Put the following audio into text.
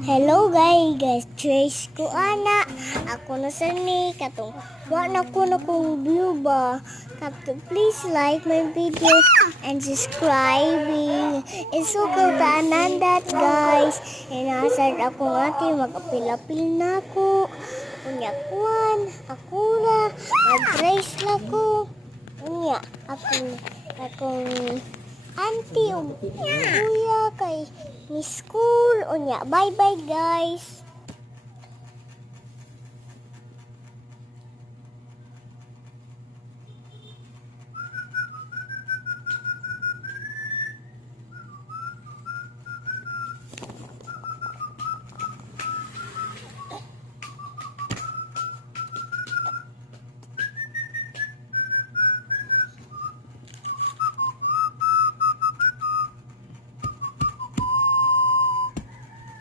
Hello guys, Trace ko ana. Ako na sa ni katong wa na ko na kong view ba. Katong please like my video and subscribing. Isuko ta anandat guys. Inasad ako ati magapil-apil na ko. Unya kuan, ako na mag-trace na ko. Unya akong auntie o kuya kay Miss School. Unya, bye-bye guys.